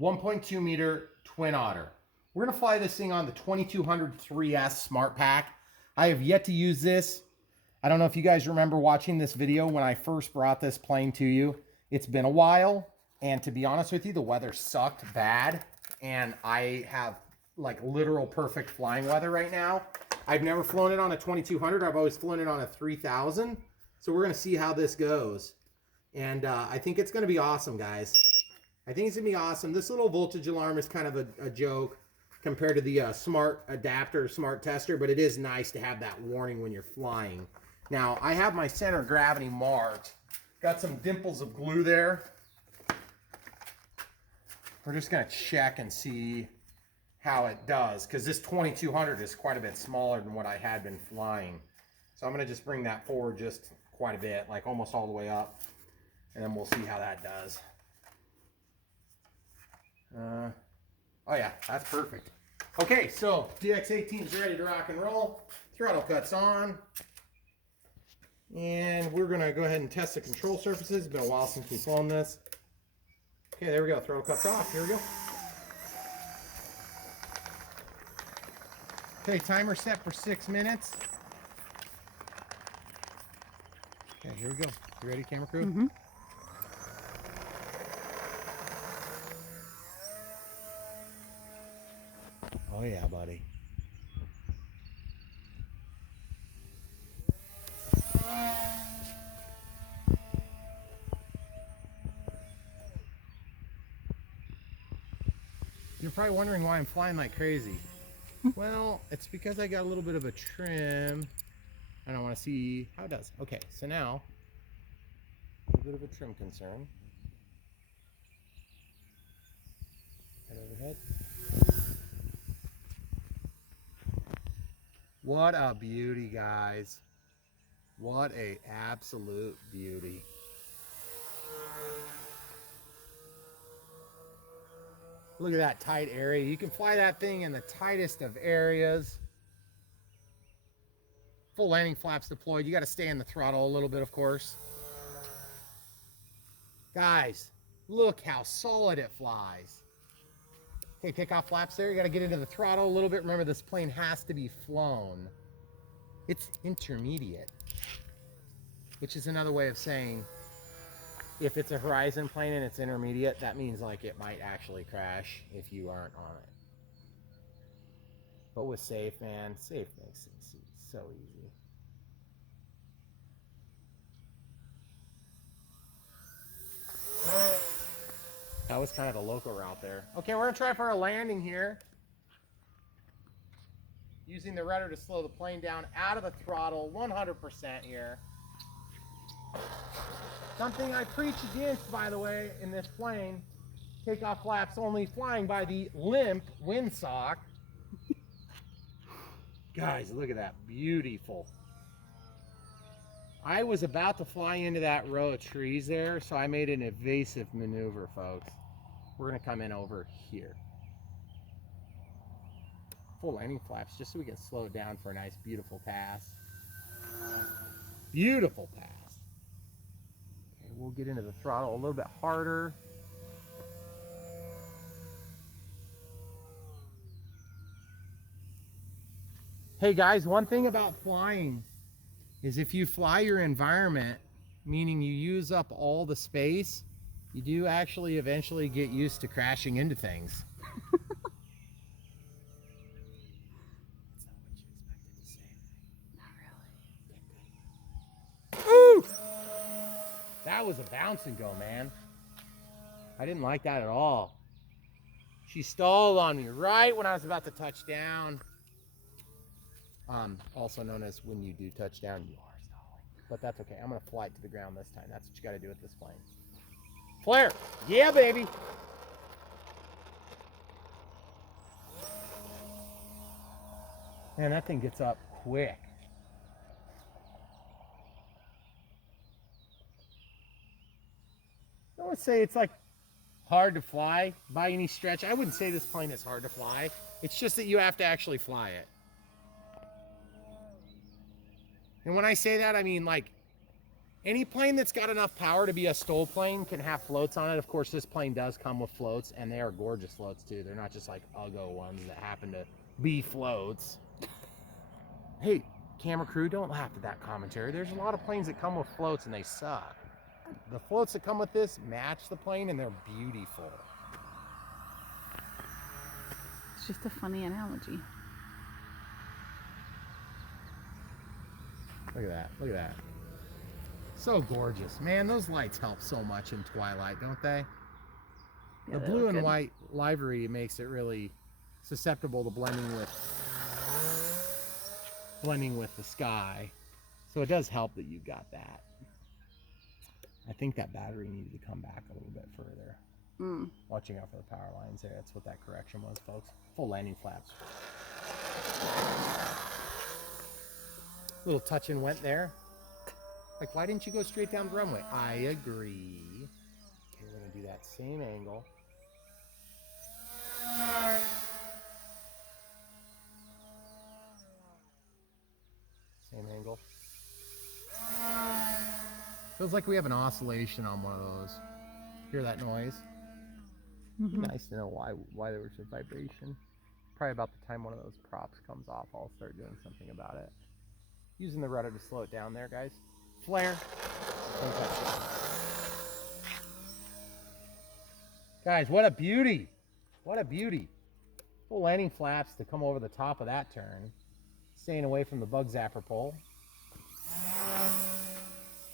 1.2 meter twin Otter. We're gonna fly this thing on the 2200 3S Smart Pack. I have yet to use this. I don't know if you guys remember watching this video when I first brought this plane to you. It's been a while, and to be honest with you, the weather sucked bad, and I have like literal perfect flying weather right now. I've never flown it on a 2200. I've always flown it on a 3000. So we're gonna see how this goes. And I think it's gonna be awesome, guys. I think it's gonna be awesome. This little voltage alarm is kind of a joke compared to the smart adapter, smart tester, but it is nice to have that warning when you're flying. Now, I have my center of gravity marked. Got some dimples of glue there. We're just gonna check and see how it does, because this 2200 is quite a bit smaller than what I had been flying. So I'm gonna just bring that forward just quite a bit, like almost all the way up, and then we'll see how that does. Oh yeah, that's perfect. Okay, so DX18 is ready to rock and roll. Throttle cuts on. And we're gonna go ahead and test the control surfaces. It's been a while since we've flown this. Okay, there we go, throttle cuts off, here we go. Okay, timer set for 6 minutes. Okay, here we go. You ready, camera crew? Mm-hmm. Oh yeah, buddy. You're probably wondering why I'm flying like crazy. Well, it's because I got a little bit of a trim, and I want to see how it does. Okay, so now, a little bit of a trim concern. Head overhead. What a beauty, guys. What a absolute beauty. Look at that tight area. You can fly that thing in the tightest of areas. Full landing flaps deployed. You got to stay in the throttle a little bit, of course. Guys, look how solid it flies. Okay, takeoff flaps there. You got to get into the throttle a little bit. Remember, this plane has to be flown. It's intermediate, which is another way of saying if it's a horizon plane and it's intermediate, that means like it might actually crash if you aren't on it. But with safe, man, safe makes it so easy. That was kind of a local route there. Okay, we're gonna try for a landing here. Using the rudder to slow the plane down out of the throttle, 100% here. Something I preach against, by the way, in this plane. Takeoff flaps only, flying by the limp windsock. Guys, look at that, beautiful. I was about to fly into that row of trees there, so I made an evasive maneuver, folks. We're gonna come in over here. Full landing flaps, just so we can slow it down for a nice, beautiful pass. Beautiful pass. Okay, we'll get into the throttle a little bit harder. Hey guys, one thing about flying is if you fly your environment, meaning you use up all the space, you do actually eventually get used to crashing into things. Ooh! That was a bounce and go, man. I didn't like that at all. She stalled on me right when I was about to touch down. Also known as when you do touch down, you are stalling. But that's okay. I'm going to fly it to the ground this time. That's what you got to do with this plane. Flare. Yeah, baby. Man, that thing gets up quick. I would say it's like hard to fly by any stretch. I wouldn't say this plane is hard to fly. It's just that you have to actually fly it. And when I say that, I mean like Any plane that's got enough power to be a STOL plane can have floats on it. Of course, this plane does come with floats, and they are gorgeous floats too. They're not just like Uggo ones that happen to be floats. Hey, camera crew, don't laugh at that commentary. There's a lot of planes that come with floats and they suck. The floats that come with this match the plane and they're beautiful. It's just a funny analogy. Look at that, look at that. So gorgeous. Man, those lights help so much in twilight, don't they? Yeah, The blue and white livery makes it really susceptible to blending with the sky. So it does help that you got that. I think that battery needed to come back a little bit further. Watching out for the power lines there. That's what that correction was, folks. Full landing flaps. Little touch and went there. Like, why didn't you go straight down the runway? I agree. Okay, we're going to do that same angle. Same angle. Feels like we have an oscillation on one of those. Hear that noise? Nice to know why there was a vibration. Probably about the time one of those props comes off, I'll start doing something about it. Using the rudder to slow it down there, guys. Flare. Don't touch it. Guys, what a beauty. What a beauty. Full landing flaps to come over the top of that turn. Staying away from the bug zapper pole.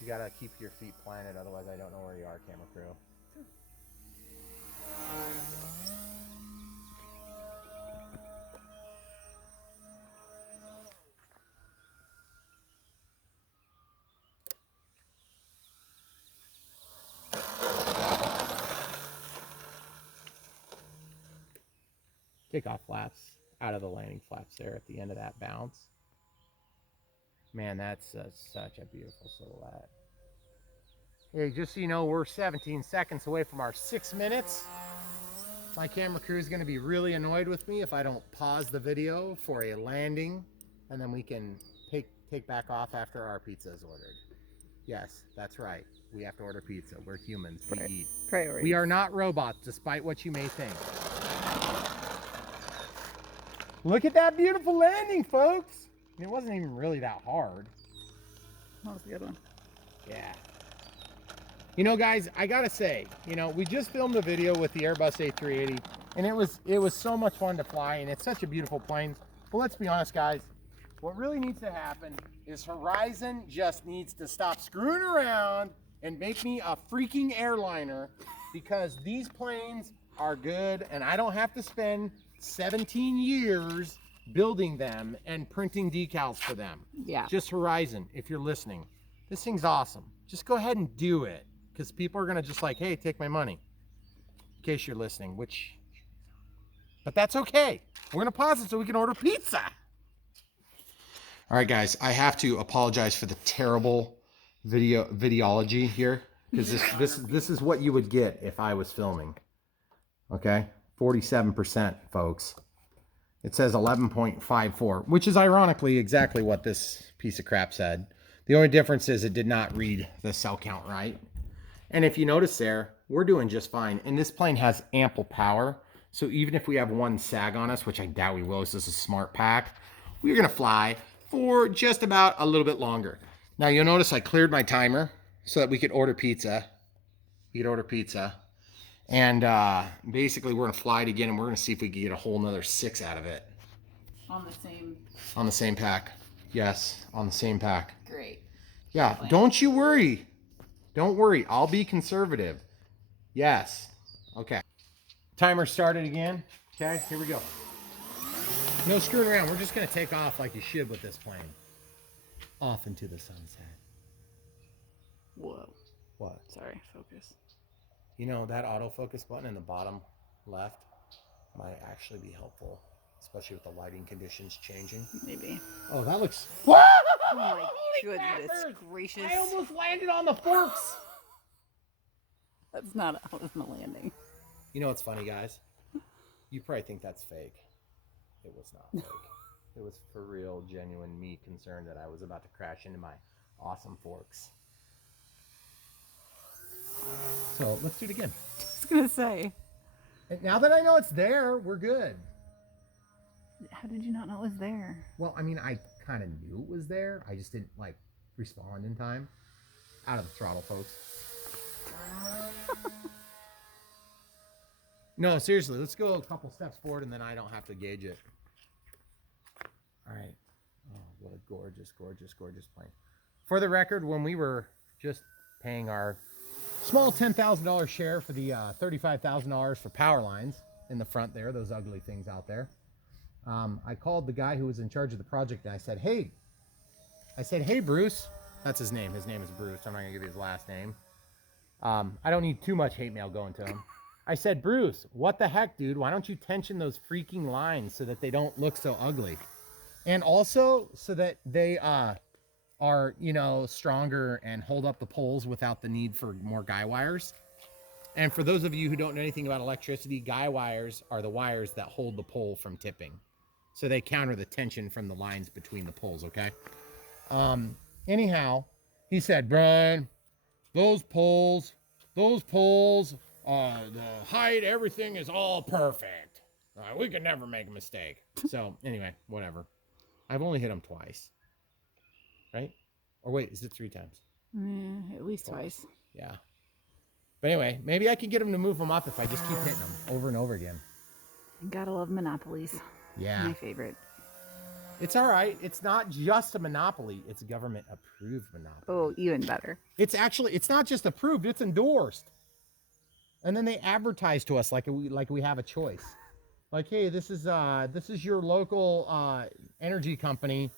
You gotta keep your feet planted, otherwise I don't know where you are, camera crew. Takeoff flaps out of the landing flaps there at the end of that bounce. Man, that's such a beautiful silhouette. Hey, just so you know, we're 17 seconds away from our 6 minutes. My camera crew is going to be really annoyed with me if I don't pause the video for a landing, and then we can take back off after our pizza is ordered. Yes, that's right. We have to order pizza. We're humans. We eat. Priorities. We are not robots, despite what you may think. Look at that beautiful landing, folks. It wasn't even really that hard. That was a good one. Yeah. You know, guys, I gotta say, you know, we just filmed a video with the Airbus A380, and it was so much fun to fly, and it's such a beautiful plane. But let's be honest, guys, what really needs to happen is Horizon just needs to stop screwing around and make me a freaking airliner, because these planes are good, and I don't have to spend 17 years building them and printing decals for them. Yeah. Just Horizon, if you're listening. This thing's awesome. Just go ahead and do it, because people are going to just like, hey, take my money. In case you're listening, but that's okay. We're going to pause it so we can order pizza. All right, guys, I have to apologize for the terrible videology here, because this is what you would get if I was filming. Okay, 47%, folks. It says 11.54, which is ironically exactly what this piece of crap said. The only difference is it did not read the cell count right. And if you notice there, we're doing just fine. And this plane has ample power. So even if we have one sag on us, which I doubt we will, this is a smart pack, we're gonna fly for just about a little bit longer. Now you'll notice I cleared my timer so that we could order pizza. And basically we're gonna fly it again, and we're gonna see if we can get a whole nother 6 out of it. On the same pack. Yes, on the same pack. Great. Yeah, don't you worry. Don't worry, I'll be conservative. Yes. Okay. Timer started again. Okay, here we go. No screwing around. We're just gonna take off like you should with this plane. Off into the sunset. Whoa. What? Sorry, focus. You know, that autofocus button in the bottom left might actually be helpful, especially with the lighting conditions changing. Maybe. Oh, that looks... Oh my goodness gracious. I almost landed on the forks. That's not a landing. You know what's funny, guys? You probably think that's fake. It was not fake. It was for real, genuine me concerned that I was about to crash into my awesome forks. So let's do it again. I was gonna say. And now that I know it's there, we're good. How did you not know it was there? Well, I mean, I kind of knew it was there. I just didn't like respond in time. Out of the throttle, folks. No, seriously, let's go a couple steps forward and then I don't have to gauge it. All right. Oh, what a gorgeous, gorgeous, gorgeous plane. For the record, when we were just paying our small $10,000 share for the $35,000 for power lines in the front there, those ugly things out there, I called the guy who was in charge of the project and I said, hey, Bruce. That's his name. His name is Bruce. I'm not going to give you his last name. I don't need too much hate mail going to him. I said, Bruce, what the heck, dude? Why don't you tension those freaking lines so that they don't look so ugly? And also so that they are, you know, stronger and hold up the poles without the need for more guy wires. And for those of you who don't know anything about electricity, guy wires are the wires that hold the pole from tipping. So they counter the tension from the lines between the poles, okay? Anyhow, he said, Brian, those poles, the height, everything is all perfect. We could never make a mistake. So anyway, whatever. I've only hit them twice. Right? Or wait, is it 3 times? At least twice. Yeah. But anyway, maybe I could get them to move them up if I just keep hitting them over and over again. Gotta love monopolies. Yeah. My favorite. It's all right. It's not just a monopoly. It's a government-approved monopoly. Oh, even better. It's actually, it's not just approved. It's endorsed. And then they advertise to us like we have a choice. Like, hey, this is your local energy company,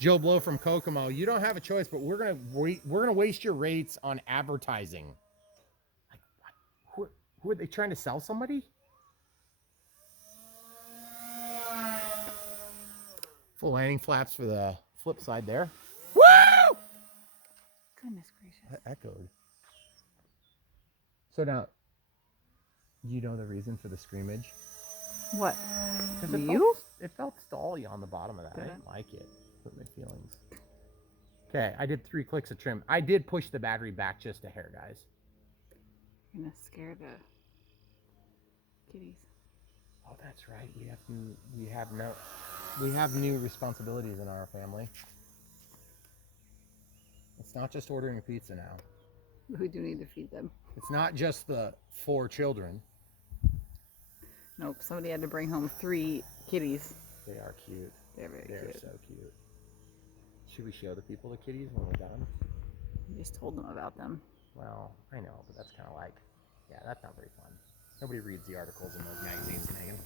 Joe Blow from Kokomo. You don't have a choice, but we're gonna waste your rates on advertising. Like, who are they trying to sell somebody? Full landing flaps for the flip side there. Woo! Goodness gracious. That echoed. So now, you know the reason for the screamage? What? It felt stally on the bottom of that. Did I it? didn't like it. Hurt my feelings. Okay, I did 3 clicks of trim. I did push the battery back just a hair, guys. You're gonna scare the kitties. Oh, that's right. We have new responsibilities in our family. It's not just ordering pizza now. We do need to feed them. It's not just the 4 children. Nope, somebody had to bring home 3 kitties. They are cute. They're very They're cute. so cute. Should we show the people the kitties when we're done? We just told them about them. Well, I know, but that's kind of like, yeah, that's not very fun. Nobody reads the articles in those magazines, Megan.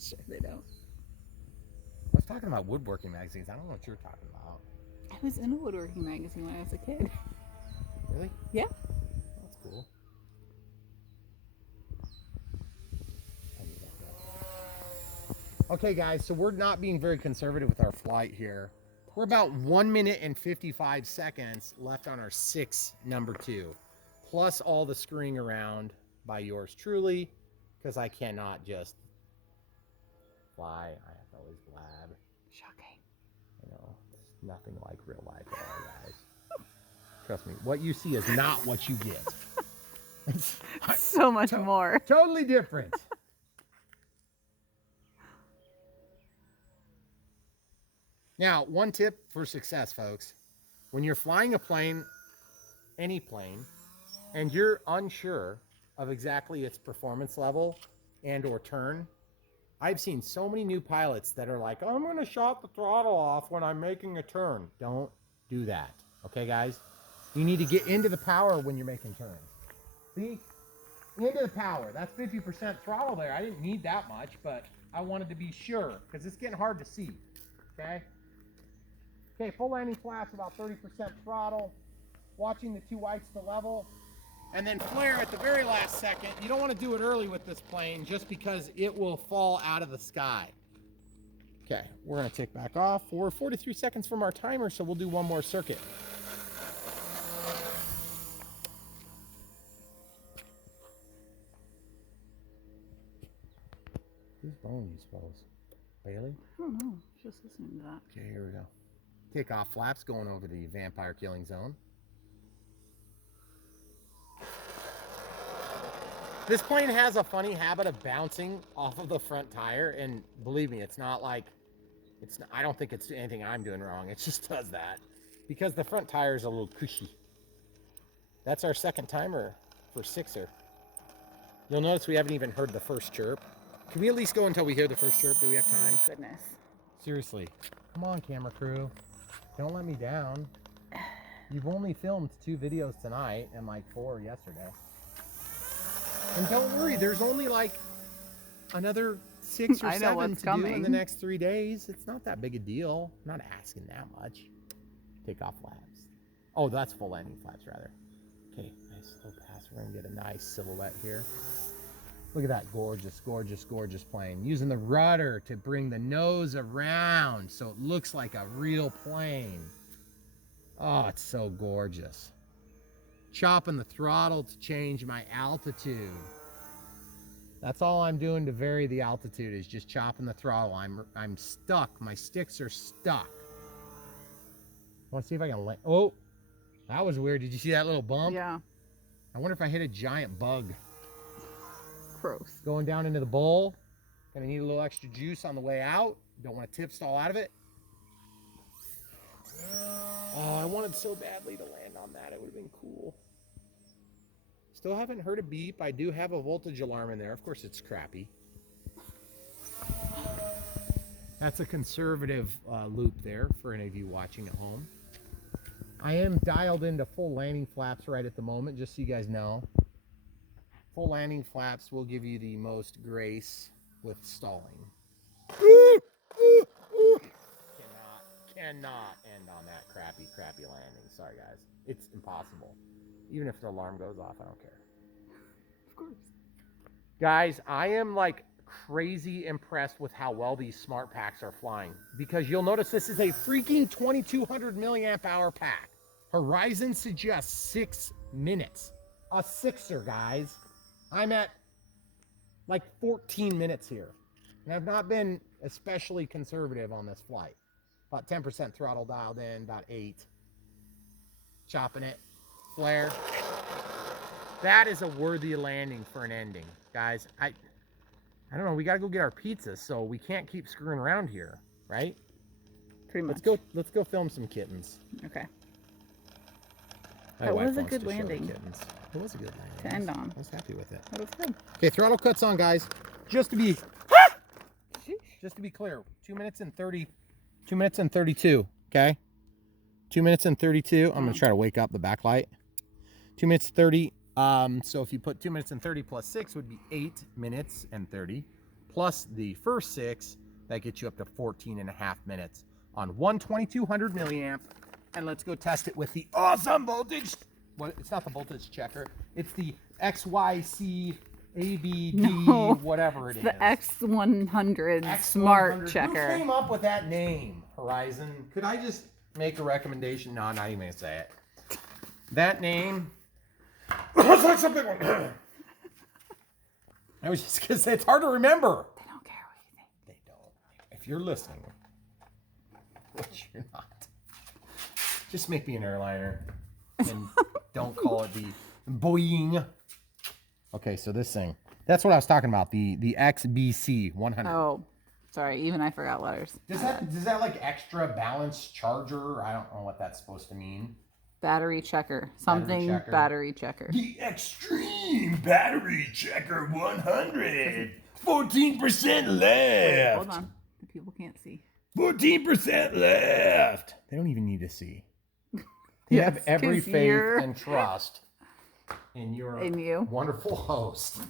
Sure they don't. I was talking about woodworking magazines. I don't know what you're talking about. I was in a woodworking magazine when I was a kid. Really? Yeah. That's cool. Okay, guys, so we're not being very conservative with our flight here. We're about 1 minute and 55 seconds left on our 6 number 2, plus all the screwing around by yours truly, because I cannot just fly. I have to always blab. Shocking. You know, it's nothing like real life at all, guys. Trust me, what you see is not what you get. It's So much more. totally different. Now, one tip for success, folks. When you're flying a plane, any plane, and you're unsure of exactly its performance level and or turn, I've seen so many new pilots that are like, I'm going to shut the throttle off when I'm making a turn. Don't do that. Okay, guys? You need to get into the power when you're making turns. See? Into the power. That's 50% throttle there. I didn't need that much, but I wanted to be sure because it's getting hard to see. Okay? Okay, full landing flaps, about 30% throttle. Watching the 2 whites to level. And then flare at the very last second. You don't want to do it early with this plane just because it will fall out of the sky. Okay, we're going to tick back off. We're 43 seconds from our timer, so we'll do one more circuit. Whose bone do you suppose? Bailey? I don't know. Just listening to that. Okay, here we go. Takeoff flaps going over the vampire killing zone. This plane has a funny habit of bouncing off of the front tire, and believe me, it's not like, I don't think it's anything I'm doing wrong. It just does that because the front tire is a little cushy. That's our second timer for sixer. You'll notice we haven't even heard the first chirp. Can we at least go until we hear the first chirp? Do we have time? Oh, goodness. Seriously. Come on, camera crew. Don't let me down. You've only filmed 2 videos tonight and like 4 yesterday. And don't worry, there's only like another 6 or 7 to do in the next 3 days. It's not that big a deal. I'm not asking that much. Takeoff flaps. Oh, that's full landing flaps rather. Okay, nice slow pass. We're gonna get a nice silhouette here. Look at that gorgeous, gorgeous, gorgeous plane. Using the rudder to bring the nose around so it looks like a real plane. Oh, it's so gorgeous. Chopping the throttle to change my altitude. That's all I'm doing to vary the altitude is just chopping the throttle. I'm stuck. My sticks are stuck. I want to see if I can land. Oh, that was weird. Did you see that little bump? Yeah. I wonder if I hit a giant bug. Gross. Going down into the bowl. Gonna need a little extra juice on the way out. Don't want to tip stall out of it. Oh, I wanted so badly to land on that. It would have been cool. Still haven't heard a beep. I do have a voltage alarm in there. Of course, it's crappy. That's a conservative loop there for any of you watching at home. I am dialed into full landing flaps right at the moment, just so you guys know. Full landing flaps will give you the most grace with stalling. Cannot end on that crappy landing. Sorry, guys. It's impossible. Even if the alarm goes off, I don't care. Of course. Guys, I am like crazy impressed with how well these smart packs are flying. Because you'll notice this is a freaking 2200 milliamp hour pack. Horizon suggests 6 minutes. A sixer, guys. I'm at like 14 minutes here. And I've not been especially conservative on this flight. About 10% throttle dialed in, about 8. Chopping it. Flare. That is a worthy landing for an ending. Guys, I don't know, we gotta go get our pizza, so we can't keep screwing around here, right? Pretty much. Let's go film some kittens. Okay. My That wife was a wants good to show the landing. kittens. It was a good landing. To end on. I was happy with it. That was good. Okay, throttle cuts on, guys. Just to be clear, 2 minutes and 32, okay? 2 minutes and 32. I'm gonna try to wake up the backlight. 2 minutes 30. So if you put 2 minutes and 30 plus 6 would be 8 minutes and 30. Plus the first 6, that gets you up to 14 and a half minutes on one 2200 milliamp. And let's go test it with the awesome voltage. Well, it's not the voltage checker. It's the XYC ABD, whatever it is. The X100 Smart Checker. Who came up with that name, Horizon? Could I just make a recommendation? No, I'm not even going to say it. That name. That's a big one. I was just going to say, it's hard to remember. They don't care what you think. They don't. If you're listening, which you're not, just make me an airliner and don't call it the Boeing. Okay, so this thing, that's what I was talking about, the XBC 100. Oh, sorry, even I forgot letters. Does that like extra balance charger? I don't know what that's supposed to mean. Battery checker. Something battery checker. The Extreme Battery Checker 100. 14% left. Wait, hold on. The people can't see. 14% left. They don't even need to see. They have every faith and trust in you, wonderful host.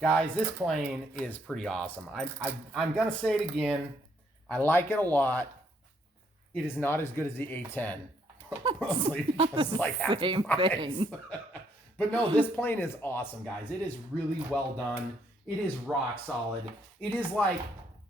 Guys, this plane is pretty awesome. I'm going to say it again. I like it a lot. It is not as good as the A10. Mostly because it's like half the price. But no, this plane is awesome, guys. It is really well done. It is rock solid. It is like,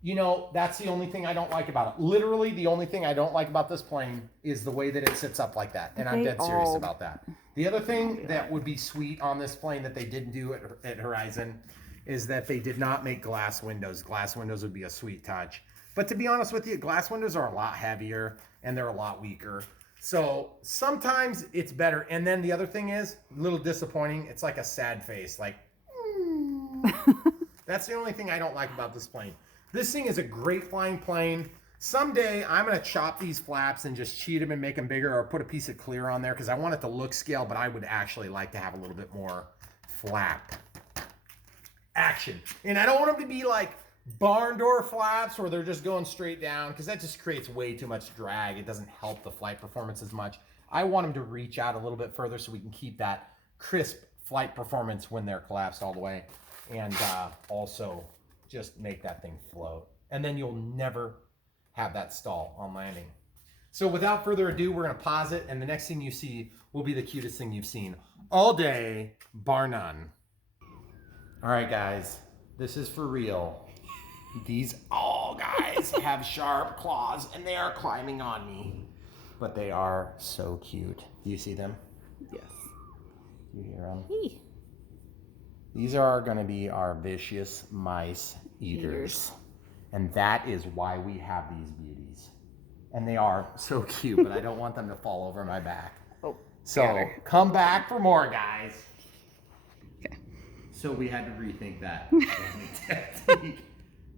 you know, that's the only thing I don't like about it. Literally, the only thing I don't like about this plane is the way that it sits up like that. And I'm dead serious about that. The other thing that would be sweet on this plane that they didn't do at Horizon is that they did not make glass windows. Glass windows would be a sweet touch. But to be honest with you, glass windows are a lot heavier and they're a lot weaker. So sometimes it's better. And then the other thing is, a little disappointing. It's like a sad face. Like, that's the only thing I don't like about this plane. This thing is a great flying plane. Someday I'm going to chop these flaps and just cheat them and make them bigger, or put a piece of clear on there because I want it to look scale, but I would actually like to have a little bit more flap action. And I don't want them to be like barn door flaps where they're just going straight down, because that just creates way too much drag. It doesn't help the flight performance as much. I want them to reach out a little bit further so we can keep that crisp flight performance when they're collapsed all the way, and also just make that thing float. And then you'll never have that stall on landing. So without further ado, we're gonna pause it, and the next thing you see will be the cutest thing you've seen all day, bar none. All right, guys, this is for real. These guys have sharp claws, and they are climbing on me, but they are so cute. Do you see them? Yes. Do you hear them? Hey. These are going to be our vicious mice eaters. And that is why we have these beauties. And they are so cute, but I don't want them to fall over my back. Oh. So come back for more, guys. Okay. So we had to rethink that technique.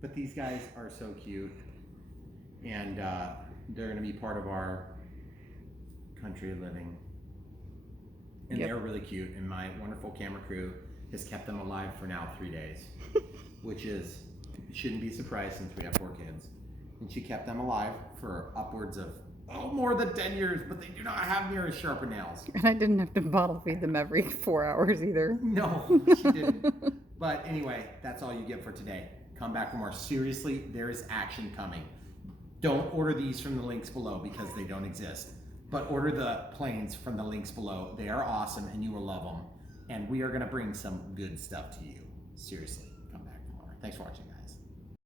But these guys are so cute. And they're going to be part of our country of living. And they're really cute. And my wonderful camera crew has kept them alive for now 3 days, which is, shouldn't be surprised since we have 4 kids. And she kept them alive for upwards of more than 10 years, but they do not have near as sharp nails. And I didn't have to bottle feed them every 4 hours either. No, she didn't. But anyway, that's all you get for today. Come back for more. Seriously, there is action coming. Don't order these from the links below because they don't exist. But order the planes from the links below. They are awesome and you will love them. And we are going to bring some good stuff to you. Seriously, come back for more. Thanks for watching, guys.